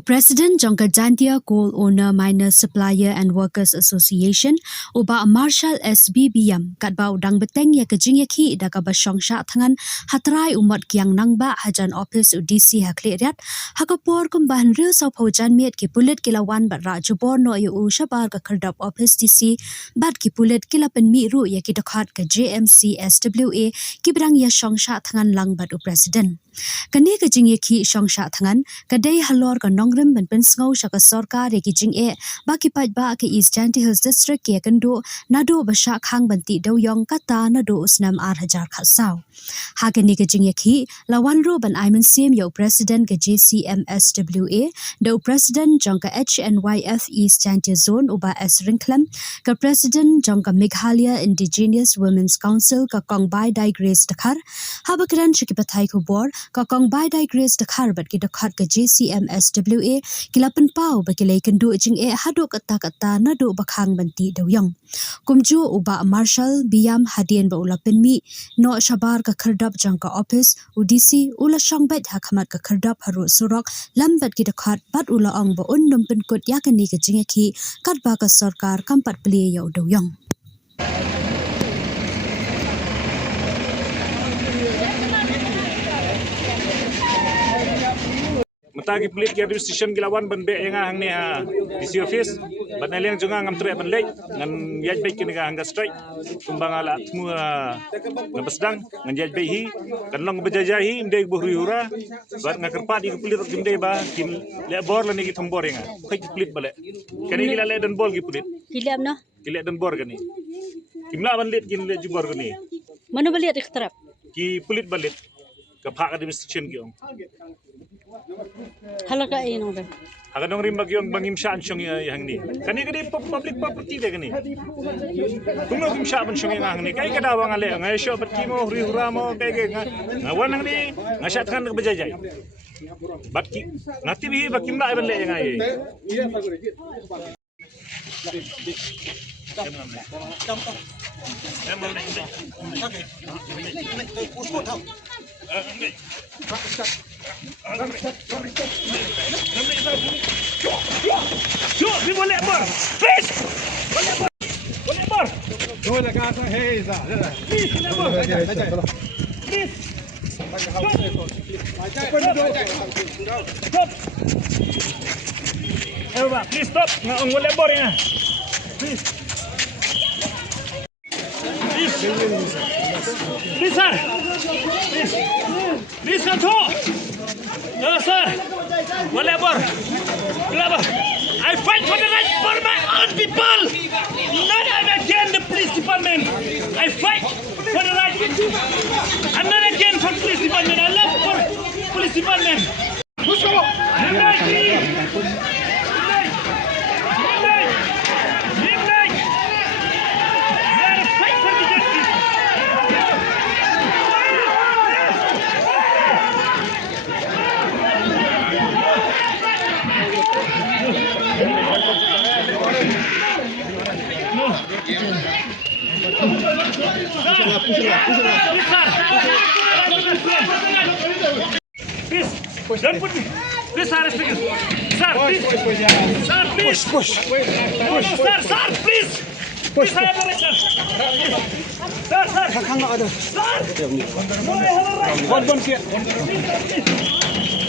President Jangka Jantia Coal Owner Miners Supplier and Workers Association Uba Marshal SBBM katba udang beteng ya kejing ya ki da ka basong sha thangan hatrai umat kiang nangba hajan office UDC hakliat hakapor kumbahan real sau phojan miet ki pulit kilawan bat ra jubor no yu shabar ka khardap office DC bat ki pulit kilapen mi ru ya ki dakhat ka JMC SWA ki brang ya song sha thangan lang bat president kani kejing ya ki song sha thangan kadai halor ka nongrem ban pen sngau shaka sarkar ki jing e ba ki pat ba ke East Chanty Hills district ke kando nado basha khang banti do yong kata nado usnam 8000 khasaw ha kani ke jing ki lawan ro ban aiman sim yo president ke JCMSWA do president jongka HNYF East Chanty zone uba S Ringklam ka president jongka Meghalaya Indigenous Women's Council ka Kongbai Dai Grace Dakhar ha bakran chiki pathai ko bor ka Kongbai Dai Grace Dakhar bat ki dakhat ka JCMSWA kilapan pau bakilay kendo jing e hado kata nado bakhang banti dawyang kumju uba Marshal Biam Hadien ba ulapin mi no shabar ka khardap jangka office UDC ula shangbet hakamat ka khardap haru surok lambat ki dakhat bat ula ong ba unnum pin kut yakani ka jing ki katba ka sarkar kampat ple yaw dawyang Matagi pelit ke administration gilawan ban be nga hang ne ha DC office ban leng junga ngam tre ban lek ngan yaj be kin nga hanga strike kumbang ala tmu ngam besdang ngan yaj be hi kan long bejajahi imde bohri hura bat ngakerpa di pelit gimde ba kin le bor la ni gi thombor nga khik pelit bale kani gila le dan bol gi pelit Kilam no? gila dan bor gani kimla ban let kin le jubor gani Mana balik ikhtarap? ki pelit balet ka phak administration gi ong Halaka ino ba? Aga nong rim bagyong bangim shaan syong yang ni. Kani public property de kani. Kuno kim shaan syong yang ni. Kai kada wang ale ngai syo bat kimo hri hura mo kai ke ngawan nang ni ngasat kan bejajai. Bat ki ngati bi bakim la ban le ngai. Vi boleh bor. Please. Boleh bor. Boleh bor. Dua dah kata hey za. Please boleh bor. Please. Stop. Please stop. Ngong boleh bor ya. Please. Please. Please sir. Please. Please control. No sir. Boleh bor. I fight for the right for my own people. Not against the police department. I fight for the right. I'm not against for police department. I love for police department. Push up. Please, don't put me. Please, sir, speak. Sir, please. Sir, please. Push. Sir, please. Push. Sir. Sir. Sir. No, I have a right. One here.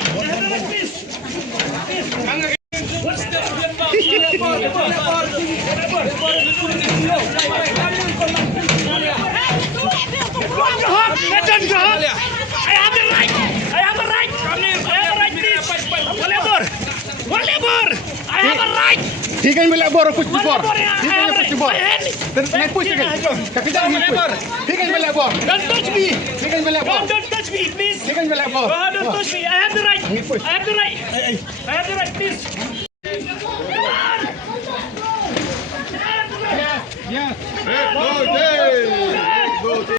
I have a right, please. What's the I have the right. I have a right. Please. Boleh bor. I have a right. He can be bor push before. He can push before. Then push again. He can be bor. Don't touch me. He can be bor. Don't touch me, please. He can be bor. Don't touch me. I have the right. I have the right. I have the right, please. Yes. Go.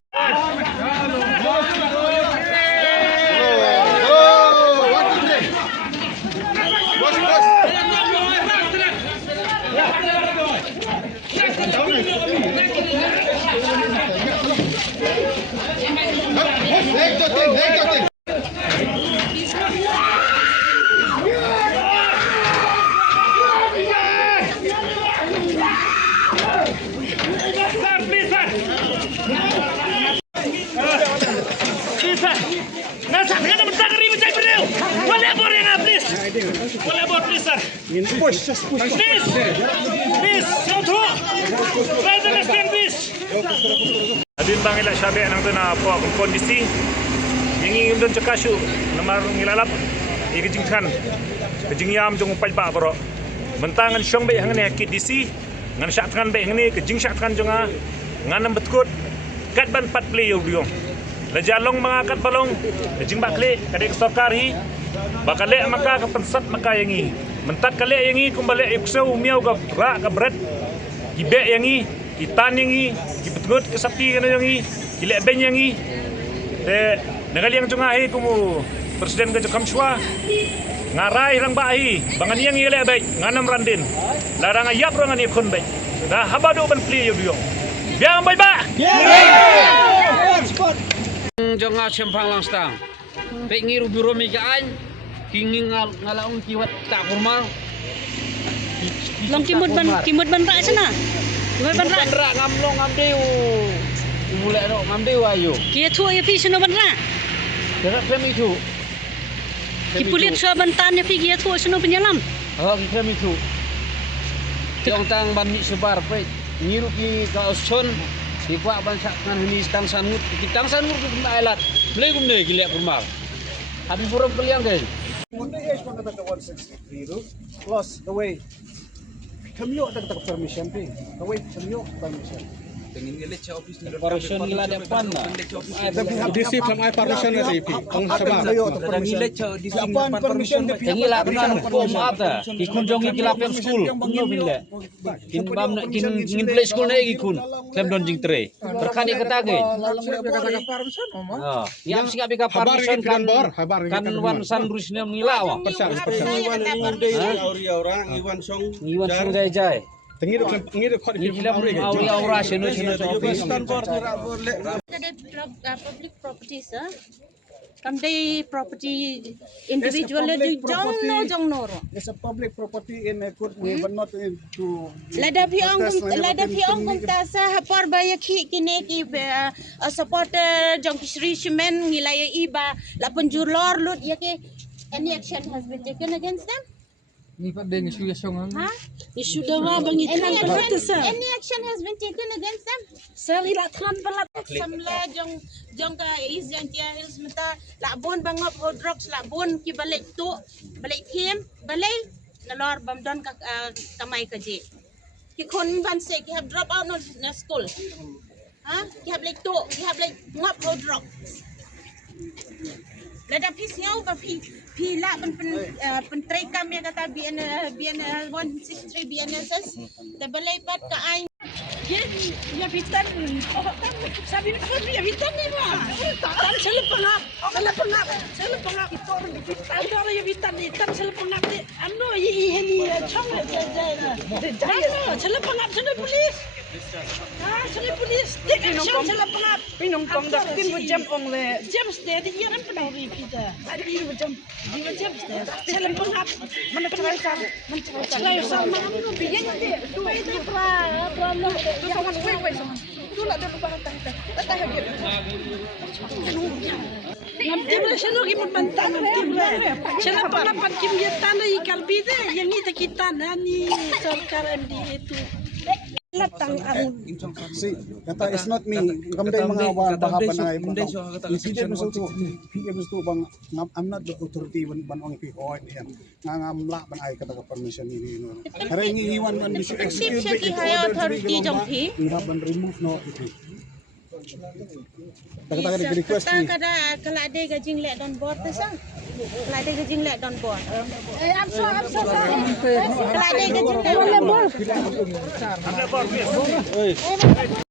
Push, just push. Please, please, satu. Try to understand this. Adin bang ila sabi nang na po akong kondisi. Yang ingin cakasyu namar ngilalap ikijingkan. Kejingyam jong palpa bro. Mentangan syong bay hangane kidisi ngan syatkan bay hangane kejing syatkan jonga nganam betkut kat ban 4 play yong. Lajalong mga kat balong kejing bakle kadek sorkari bakale maka kapensat maka yangi. Mentak kali yangi kumbali ikso umiaw ka ra ka bread. Gibe yangi, kitan yangi, gibetgut kesapi kana yangi, gile ben yangi. Nagaliang tungahi kumu presiden ka Kamswa. Ngarai lang bahi, bangan yang ile bay, nganam randin. Larang ayap rangan ikon bay. Dah habado ban pli yo. Biang bay ba. Jonga sempang langstang. Pengiru biro mikaan. Kinging ngalaung kiwat tak formal. Long kimut ban ra sana. Kimut ban ra. Ra ngamlong ngamdeu. Mulai ro ngamdeu ayo. Kia thu ya pi sino ban ra. Derak kami tu. Ki pulit sa bantan ya pi kia thu sino penyalam. Oh kami tu. Tiong tang ban ni sebar pe. Ngiru ki ka oson. Di kwa ban sak kan ni tang sanut. Ki tang sanut ki ailat. Beli gumne gilek formal. Habis burung kalian guys. Monday is mga taga 163 plus the way kamyo taga permission pe. The way kamyo permission. Operation nila depan na. DC from I permission na CP. Ang sabar. Apan permission de Ngila benar ko maaf ta. Ikun jong kilapem school. Nyo bile. Kin bam kin play school na ikun. Klem don jing tre. Terkani katage. Ah, yam singa bika permission kan kan wan san rusnya ngila wa. Ngiwan song jai jai. Tengir khot Ngilam auri aura seno office. Public properties, Kamday property individual jong no. It's a public property in a court way but not into Lada piong kum tasa hapar baya kine ki supporter jong Shri Shimen ngilaya iba la penjulor lut yake any action has been taken against them? Ni pa din isu Huh? Isu dawa bangitan Any action has been taken against them? Salilatan balat. Samla jong ka is yang tia hills mata labon bangop hot rocks labon ki balik tu balik kim balik nalor bamdon ka kamay ka je ki kon ban se ki have drop out na school ha ki have like tu ki have like ngop hot rock lada pisau ba pila pen tray kami kata BN 163 BNSS da balay pat ka ay Ya bitan. Sabi ko ya bitan ni ba. Tan selepengap. Selepengap itu orang bitan. Ada ya bitan ni tan selepengap ni. Ano ini chong jaya. Selepengap sana polis. Sana polis. Action selepengap. Pinongpong daktin mo jam ong le. Jam steady yan ang panahon kita. Ada di jam. Di jam steady. Selepengap. Mana try sa. Selain sama ano bigyan dia. Tu itu pra. Tu sa mas wait sa. Tu la de ba ta ta. Ta ha git. Ngamti ba siya lagi magbantan ngamti ba? Siya na panapan kim yatan na ikalbide. Yang ita kita na ni Sarkar MD itu. Latang ang see kata it's not me kamday mga bahapan ay PM so to bang I'm not the authority ban ong PO yan ngamla ban ay kata permission ini hari ini iwan ban bisa execute siya ki higher authority jong pi ban remove no Kata request ni. Kalau ada gajing lek don board tu sang. Kalau ada gajing lek don board. I'm sorry. Kalau ada gajing lek don board.